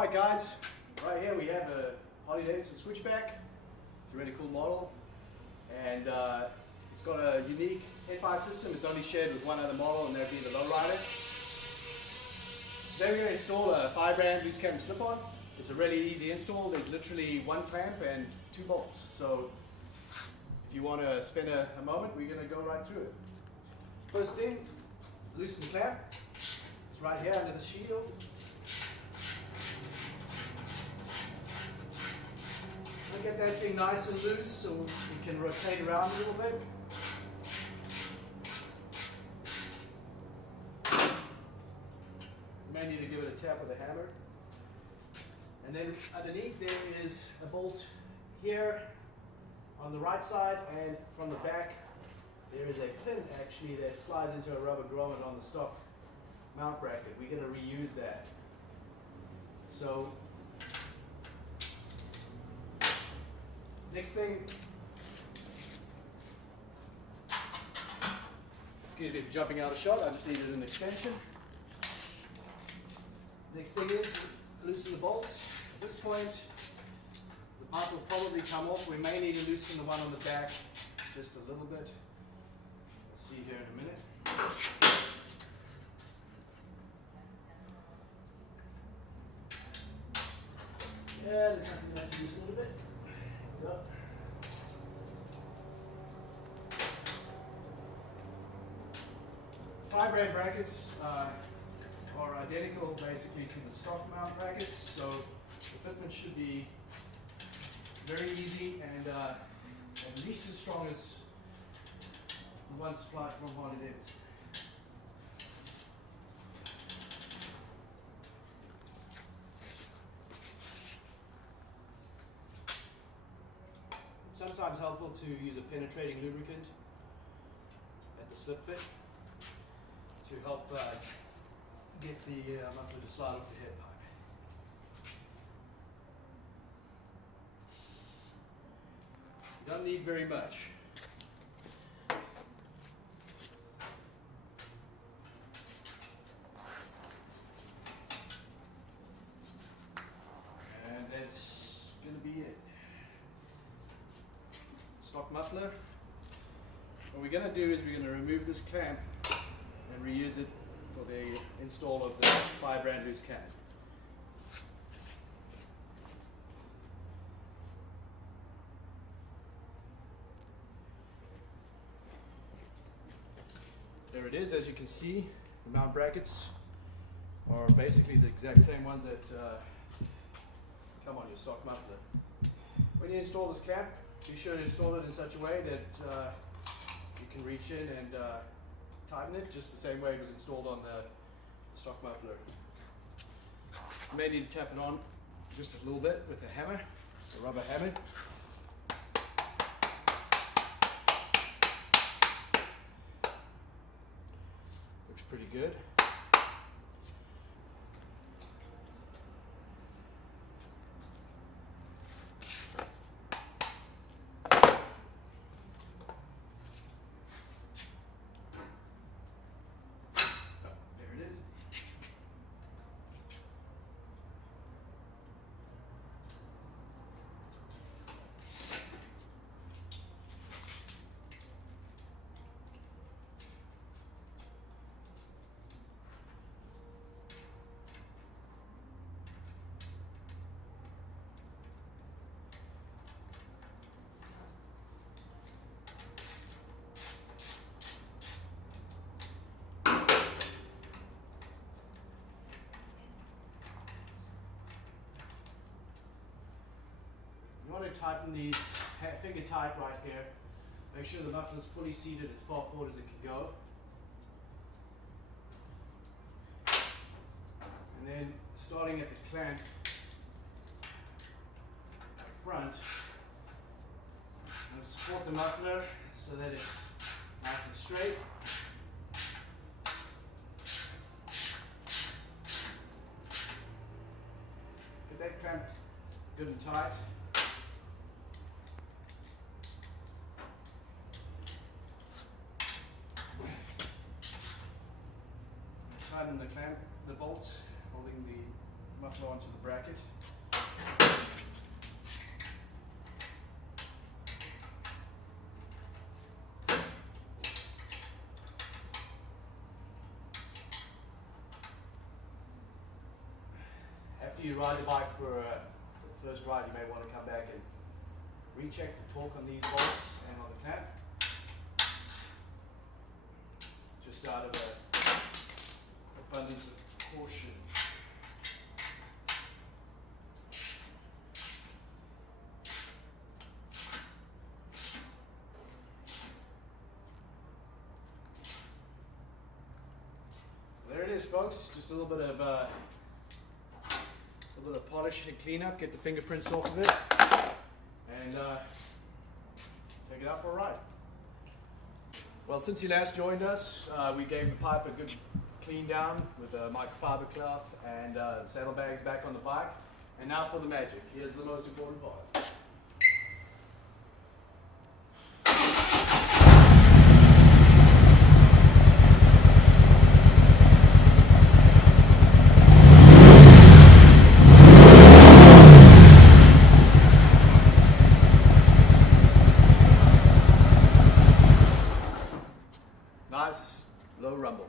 Alright guys, right here we have a Harley-Davidson Switchback. It's a really cool model, and it's got a unique head pipe system. It's only shared with one other model, and that being the lowrider. Today we're going to install a Firebrand loose cannon slip-on. It's a really easy install. There's literally one clamp and two bolts. So if you want to spend a moment, we're going to go right through it. First thing, loosen the clamp. It's right here under the shield. Get that thing nice and loose so you can rotate around a little bit. You may need to give it a tap with a hammer. And then underneath there is a bolt here on the right side, and from the back there is a pin actually that slides into a rubber grommet on the stock mount bracket. We're going to reuse that. So next thing, excuse me for jumping out of shot, I just needed an extension. Next thing is loosen the bolts. At this point, the pipe will probably come off. We may need to loosen the one on the back just a little bit. We'll see here in a minute. Yeah, looks like we have to loosen a little bit. Yep. Firebrand brackets are identical basically to the stock mount brackets, so the fitment should be very easy and at least as strong as the one supplied from Harley-Davidson. Sometimes helpful to use a penetrating lubricant at the slip fit to help get the muffler to slide off the head pipe. You don't need very much. And that's going to be it. Stock muffler. What we're going to do is we're going to remove this clamp and reuse it for the install of the Firebrand loose cannon. There it is. As you can see, the mount brackets are basically the exact same ones that come on your stock muffler. When you install this clamp, be sure to install it in such a way that you can reach in and tighten it just the same way it was installed on the stock muffler. You may need to tap it on just a little bit with a hammer, a rubber hammer. Looks pretty good. You want to tighten these finger tight right here. Make sure the muffler is fully seated as far forward as it can go. And then starting at the clamp at the front, I'm going to support the muffler so that it's nice and straight. Get that clamp good and tight. Tighten the clamp, the bolts holding the muffler onto the bracket. After you ride the bike for the first ride, you may want to come back and recheck the torque on these bolts and on the cap. Just out of an abundance of caution. There it is, folks. Just a little bit of polish and cleanup, get the fingerprints off of it, and take it out for a ride. Well, since you last joined us, we gave the pipe a good clean down with a microfiber cloth and saddlebags back on the bike. And now for the magic. Here's the most important part. Nice low rumble.